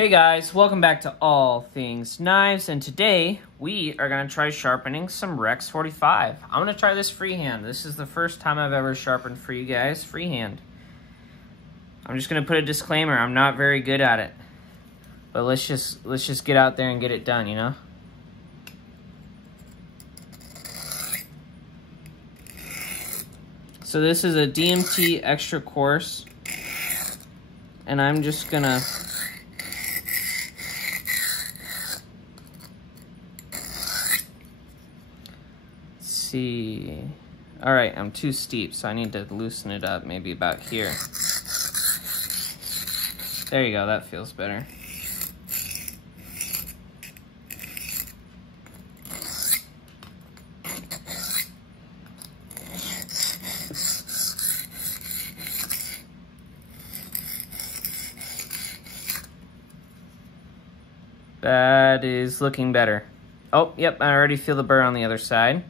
Hey guys, welcome back to All Things Knives, and today we are going to try sharpening some Rex45. I'm going to try this freehand. This is the first time I've ever sharpened for you guys freehand. I'm just going to put a disclaimer, I'm not very good at it. But let's just get out there and get it done, you know? So this is a DMT extra course, and I'm just going to see. All right, I'm too steep, so I need to loosen it up, maybe about here. There you go, that feels better. That is looking better. Oh, yep, I already feel the burr on the other side.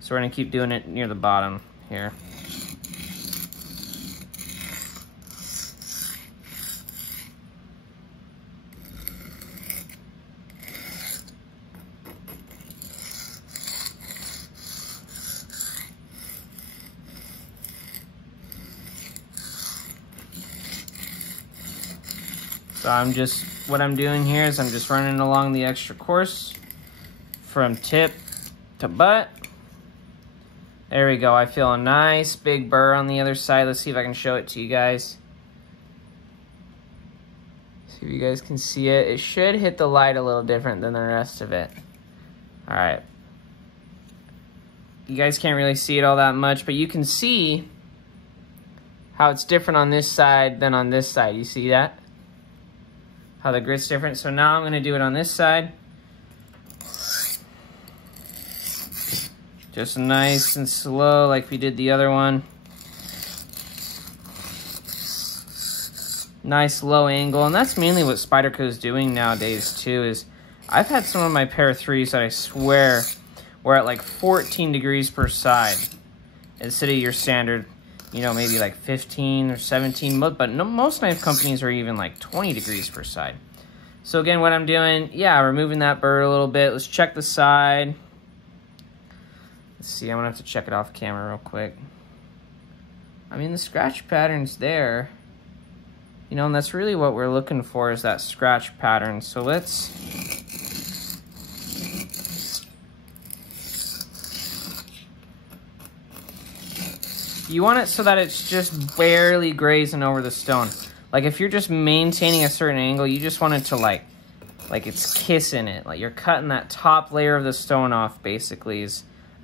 So we're gonna keep doing it near the bottom here. So what I'm doing here is I'm just running along the extra course from tip to butt. There we go, I feel a nice big burr on the other side. Let's see if I can show it to you guys. See if you guys can see it. It should hit the light a little different than the rest of it. All right. You guys can't really see it all that much, but you can see how it's different on this side than on this side. You see that? How the grit's different. So now I'm gonna do it on this side. Just nice and slow like we did the other one. Nice low angle, and that's mainly what Spyderco's doing nowadays too, is I've had some of my Para 3s that I swear were at like 14 degrees per side instead of your standard, you know, maybe like 15 or 17, but no, most knife companies are even like 20 degrees per side. So again, what I'm doing, yeah, removing that burr a little bit. Let's check the side. Let's see, I'm gonna have to check it off camera real quick. I mean, the scratch pattern's there. You know, and that's really what we're looking for, is that scratch pattern. So let's... You want it so that it's just barely grazing over the stone. Like if you're just maintaining a certain angle, you just want it to like it's kissing it. Like you're cutting that top layer of the stone off, basically.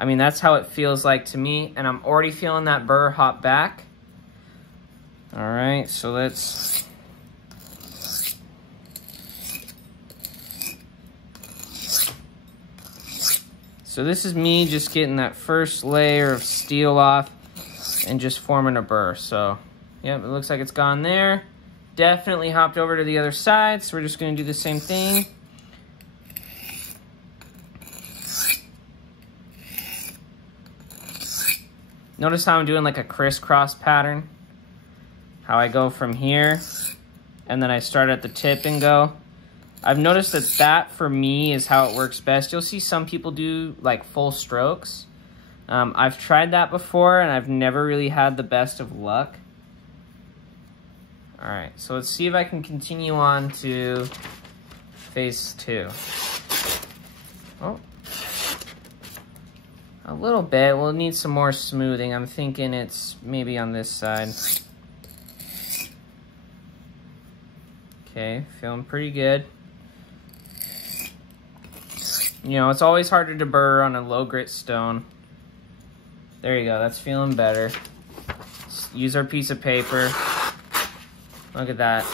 I mean, that's how it feels like to me, and I'm already feeling that burr hop back. All right, so let's... So this is me just getting that first layer of steel off and just forming a burr. So, yep, it looks like it's gone there. Definitely hopped over to the other side, so we're just gonna do the same thing. Notice how I'm doing like a crisscross pattern. How I go from here, and then I start at the tip and go. I've noticed that for me is how it works best. You'll see some people do like full strokes. I've tried that before, and I've never really had the best of luck. All right, so let's see if I can continue on to phase 2. Oh. A little bit. We'll need some more smoothing. I'm thinking it's maybe on this side. Okay, feeling pretty good. You know, it's always harder to burr on a low grit stone. There you go, that's feeling better. Use our piece of paper. Look at that.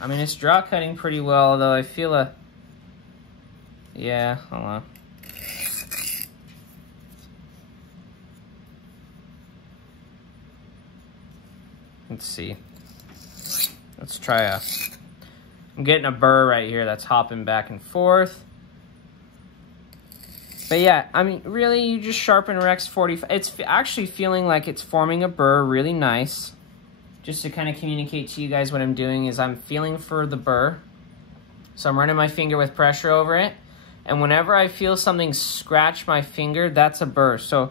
I mean, it's draw cutting pretty well, though I feel a... Yeah, hold on. Let's see. Let's try I'm getting a burr right here that's hopping back and forth. But yeah, I mean, really, you just sharpen Rex45. It's actually feeling like it's forming a burr really nice. Just to kind of communicate to you guys what I'm doing is I'm feeling for the burr. So I'm running my finger with pressure over it. And whenever I feel something scratch my finger, that's a burr. So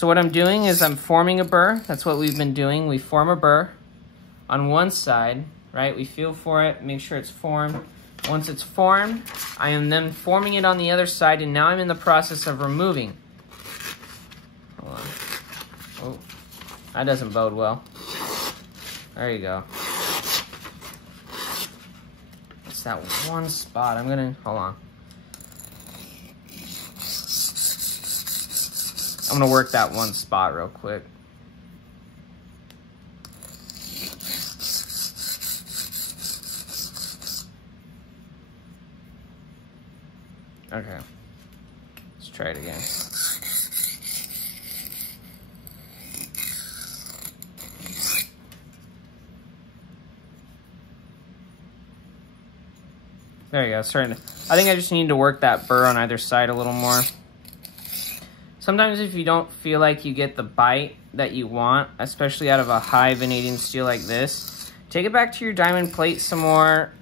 what I'm doing is I'm forming a burr. That's what we've been doing. We form a burr on one side, right? We feel for it, make sure it's formed. Once it's formed, I am then forming it on the other side, and now I'm in the process of removing. Hold on. Oh, that doesn't bode well. There you go. It's that one spot. I'm gonna, hold on. I'm gonna work that one spot real quick. Okay, let's try it again. There you go, starting to, I think I just need to work that burr on either side a little more. Sometimes if you don't feel like you get the bite that you want, especially out of a high vanadium steel like this, take it back to your diamond plate some more,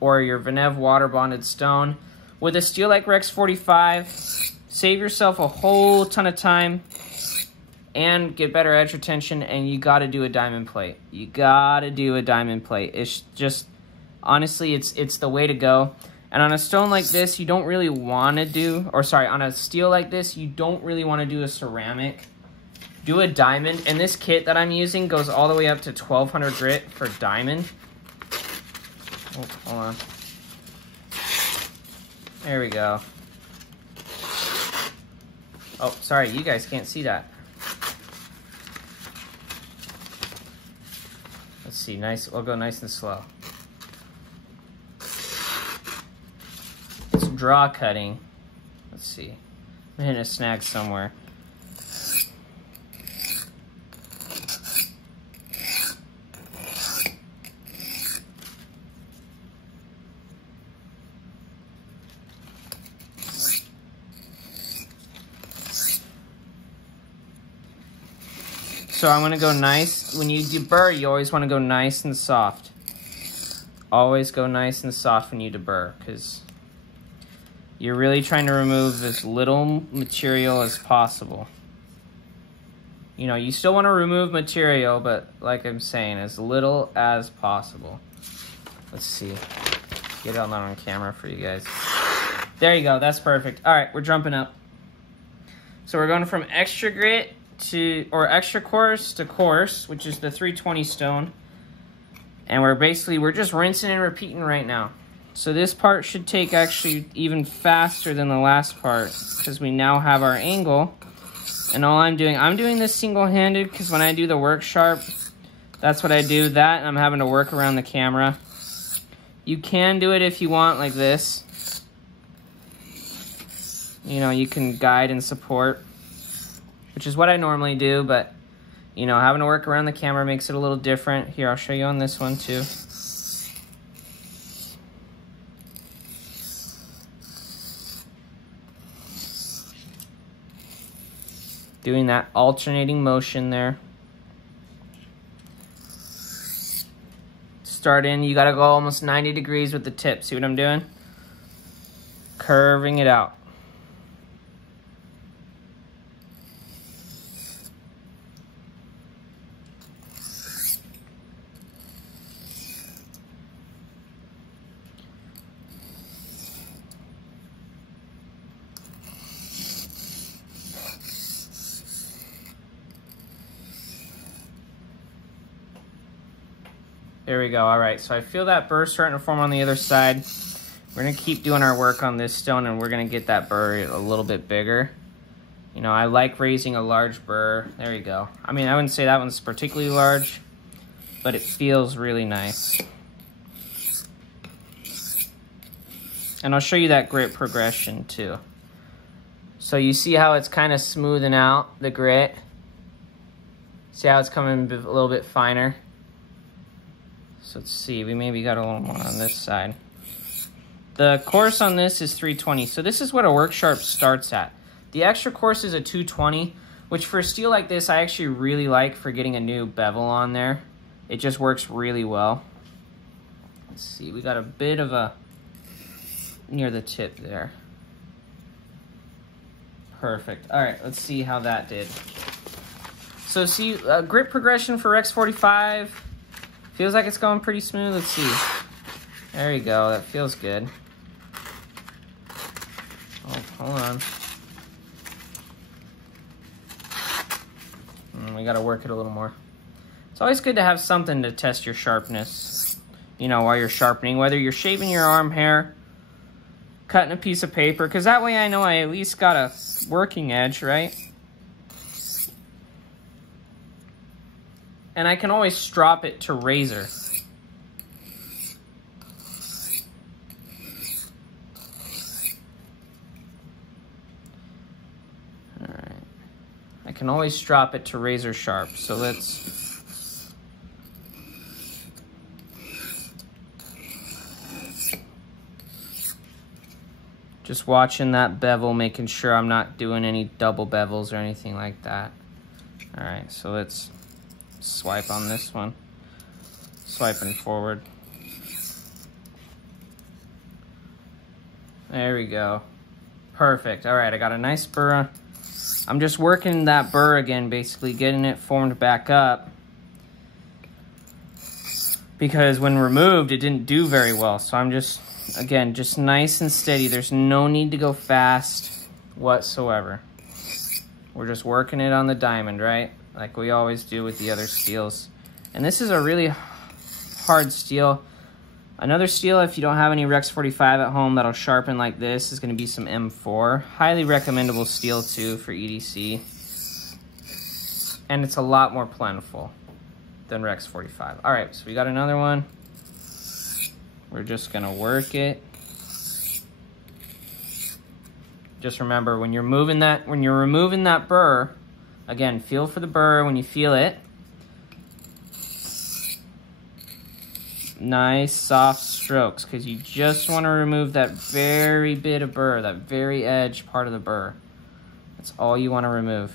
or your Venev water bonded stone. With a steel like Rex45, save yourself a whole ton of time and get better edge retention, and you gotta do a diamond plate. You gotta do a diamond plate. It's just, honestly, it's the way to go. And on a stone like this, you don't really wanna do, or sorry, on a steel like this, you don't really wanna do a ceramic. Do a diamond, and this kit that I'm using goes all the way up to 1200 grit for diamond. Oh, hold on. There we go. Oh, sorry, you guys can't see that. Let's see, nice, we'll go nice and slow. It's draw cutting. Let's see. I'm hitting a snag somewhere. So I'm gonna go nice. When you deburr, you always wanna go nice and soft. Always go nice and soft when you deburr, because you're really trying to remove as little material as possible. You know, you still wanna remove material, but like I'm saying, as little as possible. Let's see, get it on camera for you guys. There you go, that's perfect. All right, we're jumping up. So we're going from extra grit to, or extra coarse to coarse, which is the 320 stone. And we're just rinsing and repeating right now. So this part should take actually even faster than the last part, because we now have our angle. And all I'm doing this single-handed, because when I do the work sharp, that's what I do. That, and I'm having to work around the camera. You can do it if you want like this. You know, you can guide and support, which is what I normally do, but, you know, having to work around the camera makes it a little different. Here, I'll show you on this one, too. Doing that alternating motion there. Start in, you gotta go almost 90 degrees with the tip. See what I'm doing? Curving it out. There we go. All right, so I feel that burr starting to form on the other side. We're gonna keep doing our work on this stone, and we're gonna get that burr a little bit bigger. You know, I like raising a large burr. There you go. I mean, I wouldn't say that one's particularly large, but it feels really nice. And I'll show you that grit progression too. So you see how it's kind of smoothing out the grit? See how it's coming a little bit finer? So let's see, we maybe got a little more on this side. The coarse on this is 320, so this is what a work sharp starts at. The extra coarse is a 220, which for a steel like this, I actually really like for getting a new bevel on there. It just works really well. Let's see, we got a bit of a near the tip there. Perfect. All right, let's see how that did. So see, grip progression for Rex45. Feels like it's going pretty smooth. Let's see. There you go, that feels good. Oh, hold on. We gotta work it a little more. It's always good to have something to test your sharpness, you know, while you're sharpening, whether you're shaving your arm hair, cutting a piece of paper, because that way I know I at least got a working edge, right? And I can always strop it to razor. I can always drop it to razor sharp. So let's just watching that bevel, making sure I'm not doing any double bevels or anything like that. All right, so let's swipe on this one. Swiping forward. There we go. Perfect. All right, I got a nice burr. I'm just working that burr again, basically getting it formed back up, because when removed, it didn't do very well. So I'm just, again, just nice and steady. There's no need to go fast whatsoever. We're just working it on the diamond, right? Like we always do with the other steels. And this is a really hard steel. Another steel, if you don't have any Rex45 at home that'll sharpen like this, is going to be some M4. Highly recommendable steel too for EDC. And it's a lot more plentiful than Rex45. All right, so we got another one. We're just going to work it. Just remember, when you're removing that burr, again, feel for the burr when you feel it. Nice soft strokes, because you just want to remove that very bit of burr, that very edge part of the burr. That's all you want to remove.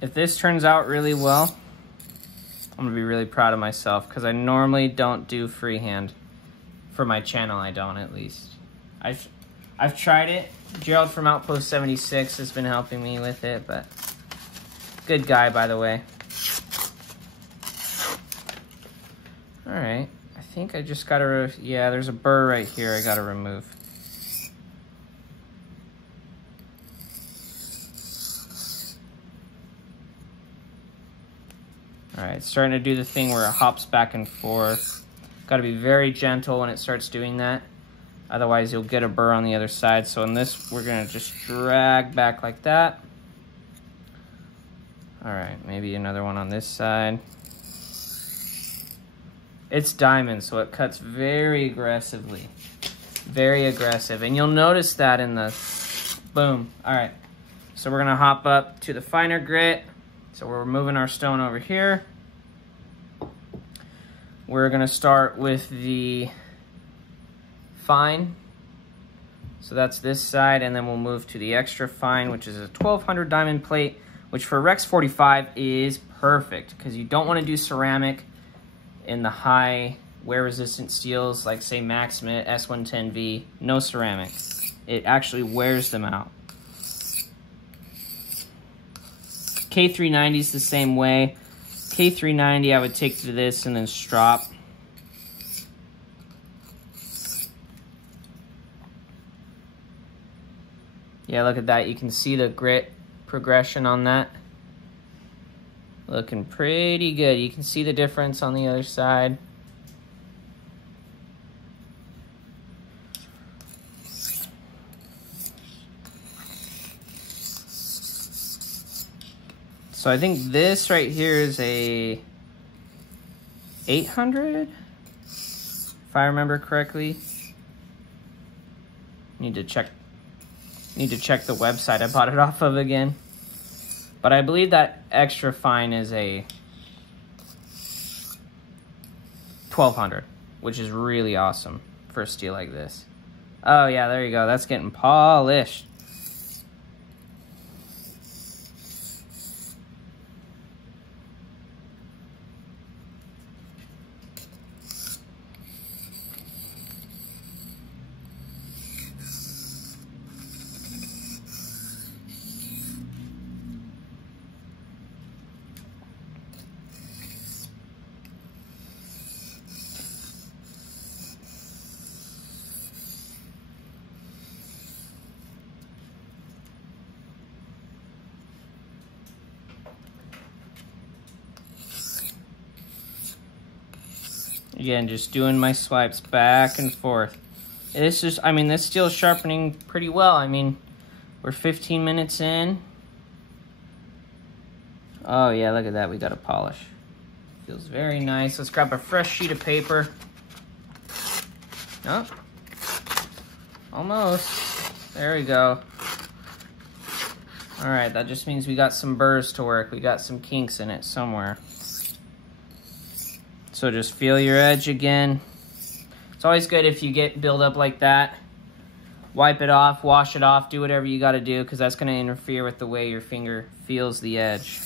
If this turns out really well, I'm gonna be really proud of myself, because I normally don't do freehand. For my channel, I don't, at least. I've tried it. Gerald from Outpost 76 has been helping me with it, but good guy, by the way. All right, I think I just gotta, yeah, there's a burr right here I gotta remove. All right, it's starting to do the thing where it hops back and forth. Got to be very gentle when it starts doing that. Otherwise, you'll get a burr on the other side. So in this, we're going to just drag back like that. All right, maybe another one on this side. It's diamond, so it cuts very aggressively. Very aggressive. And you'll notice that in the boom. All right, so we're going to hop up to the finer grit. So we're moving our stone over here. We're gonna start with the fine. So that's this side, and then we'll move to the extra fine, which is a 1200 diamond plate, which for Rex45 is perfect, because you don't wanna do ceramic in the high wear resistant steels, like say Maximate, S110V, no ceramic. It actually wears them out. K390 is the same way. K390 I would take to this and then strop. Yeah, look at that. You can see the grit progression on that. Looking pretty good. You can see the difference on the other side. So I think this right here is a 800, if I remember correctly. Need to check the website I bought it off of again. But I believe that extra fine is a 1200, which is really awesome for a steel like this. Oh yeah, there you go. That's getting polished. Again, just doing my swipes back and forth. This is, I mean, this steel's sharpening pretty well. I mean, we're 15 minutes in. Oh yeah, look at that, we got a polish. Feels very nice. Let's grab a fresh sheet of paper. Oh, almost. There we go. All right, that just means we got some burrs to work. We got some kinks in it somewhere. So just feel your edge again. It's always good if you get buildup like that. Wipe it off, wash it off, do whatever you gotta do, because that's gonna interfere with the way your finger feels the edge.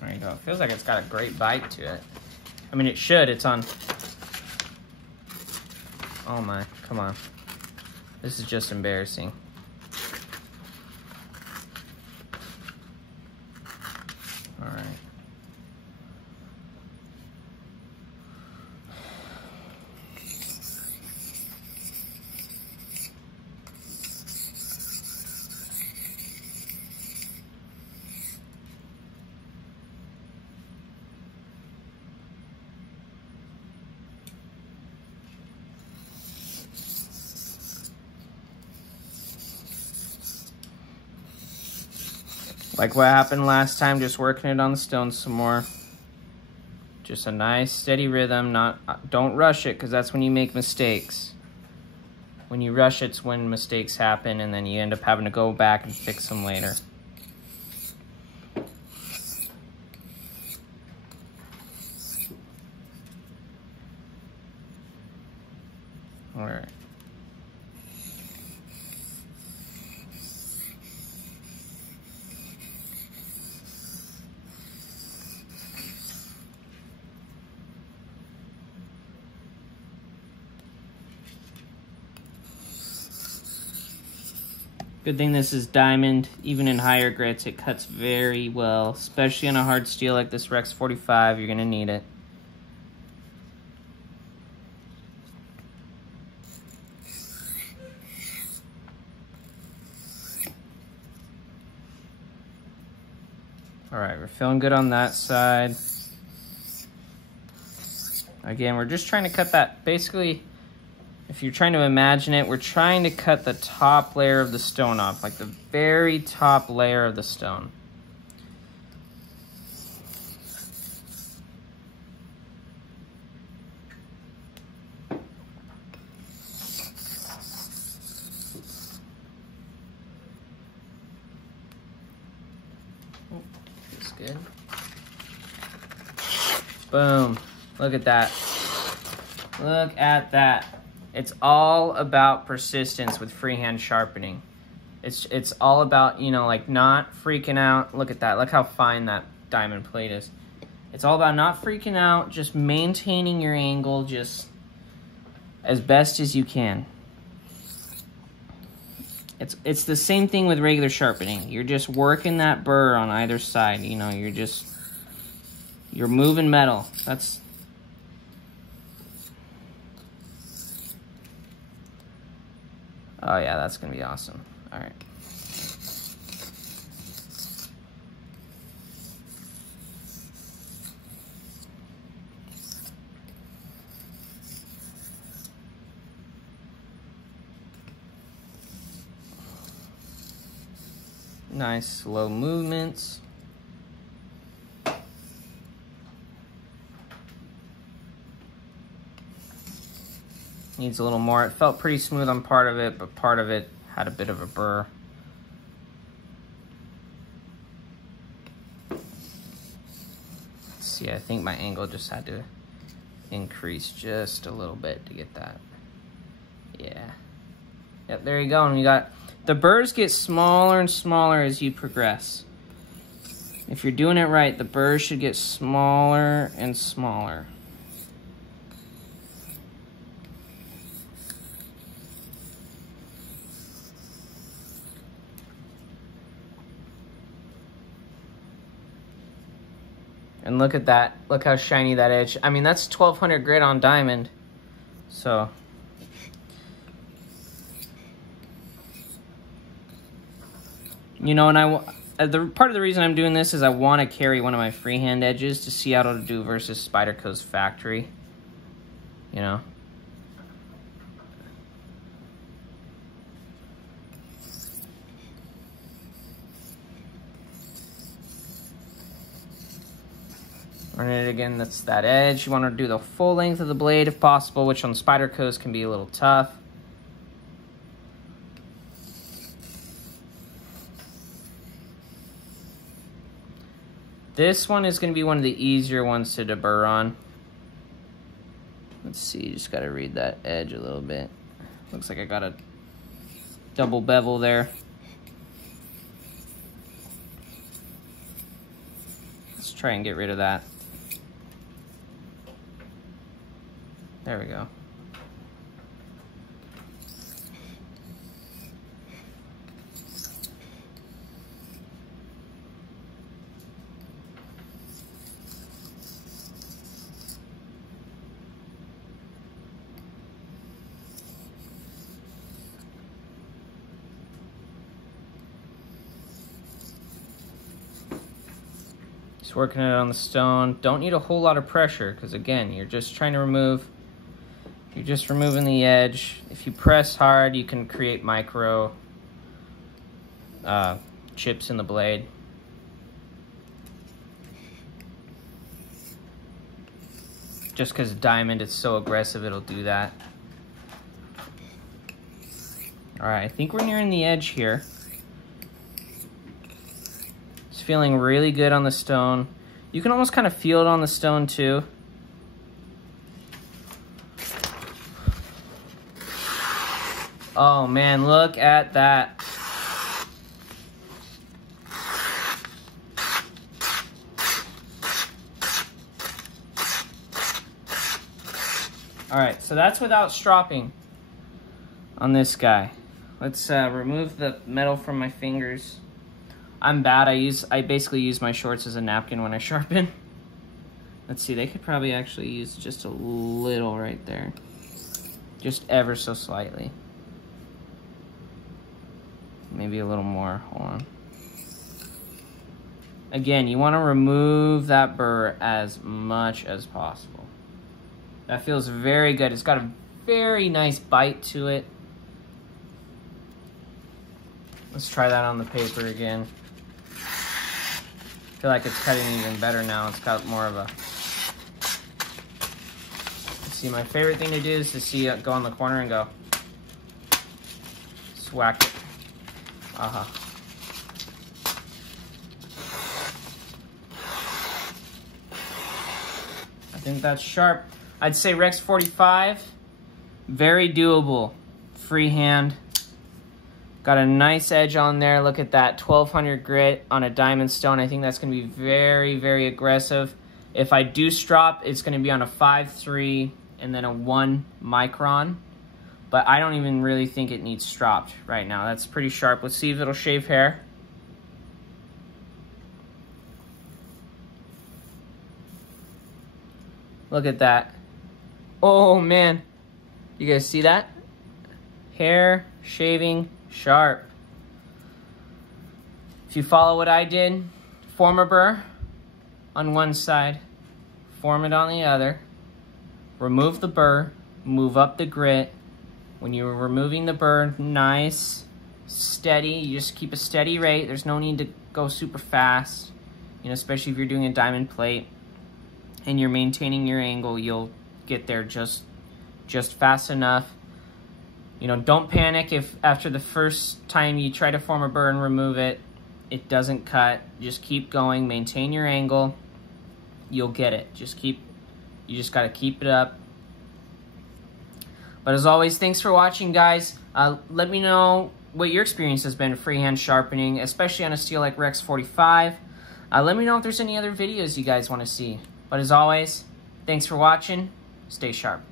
There you go. It feels like it's got a great bite to it. I mean, it should. It's on... Oh my, come on. This is just embarrassing. All right. Like what happened last time, just working it on the stone some more. Just a nice steady rhythm, don't rush it, because that's when you make mistakes. When you rush it's when mistakes happen, and then you end up having to go back and fix them later. All right. Good thing this is diamond. Even in higher grits, it cuts very well, especially on a hard steel like this Rex45. You're gonna need it. All right, we're feeling good on that side. Again, we're just trying to cut that, basically, if you're trying to imagine it, we're trying to cut the top layer of the stone off, like the very top layer of the stone. Oh, that's good. Boom. Look at that. Look at that. It's all about persistence with freehand sharpening. It's all about, you know, like not freaking out. Look at that. Look how fine that diamond plate is. It's all about not freaking out, just maintaining your angle just as best as you can. It's the same thing with regular sharpening. You're just working that burr on either side, you know, you're moving metal. That's... Oh yeah, that's gonna be awesome. All right. Nice slow movements. needs a little more. It felt pretty smooth on part of it, but part of it had a bit of a burr. Let's see, I think my angle just had to increase just a little bit to get that. Yeah. Yep, there you go. And you got, the burrs get smaller and smaller as you progress. If you're doing it right, the burrs should get smaller and smaller. And look at that. Look how shiny that edge. I mean, that's 1200 grit on diamond. So, you know, and the part of the reason I'm doing this is I want to carry one of my freehand edges to see how it'll do versus Spyderco's factory. You know. Run it again, that's that edge. You want to do the full length of the blade if possible, which on Spyderco's can be a little tough. This one is going to be one of the easier ones to deburr on. Let's see, you just got to read that edge a little bit. Looks like I got a double bevel there. Let's try and get rid of that. There we go. Just working it on the stone. Don't need a whole lot of pressure because again, you're just trying to remove. You're just removing the edge. If you press hard, you can create micro chips in the blade. Just because diamond is so aggressive, it'll do that. All right, I think we're nearing the edge here. It's feeling really good on the stone. You can almost kind of feel it on the stone too. Oh man, look at that. All right, so that's without stropping on this guy. Let's remove the metal from my fingers. I'm bad, I basically use my shorts as a napkin when I sharpen. Let's see, they could probably actually use just a little right there. Just ever so slightly. Maybe a little more, hold on. Again, you want to remove that burr as much as possible. That feels very good. It's got a very nice bite to it. Let's try that on the paper again. I feel like it's cutting even better now. It's got more of a... See, my favorite thing to do is to see it go on the corner and go. Just whack it. Uh-huh. I think that's sharp. I'd say Rex45, very doable. Freehand. Got a nice edge on there. Look at that, 1200 grit on a diamond stone. I think that's going to be very, very aggressive. If I do strop, it's going to be on a 5.3 and then a 1 micron. But I don't even really think it needs stropped right now. That's pretty sharp. Let's see if it'll shave hair. Look at that. Oh man, you guys see that? Hair, shaving, sharp. If you follow what I did, form a burr on one side, form it on the other, remove the burr, move up the grit. When you're removing the burr, nice, steady, you just keep a steady rate. There's no need to go super fast, you know, especially if you're doing a diamond plate and you're maintaining your angle, you'll get there just just fast enough. You know, don't panic if after the first time you try to form a burr and remove it, it doesn't cut. Just keep going, maintain your angle. You'll get it. You just got to keep it up. But as always, thanks for watching, guys. Let me know what your experience has been freehand sharpening, especially on a steel like Rex45. Let me know if there's any other videos you guys want to see. But as always, thanks for watching. Stay sharp.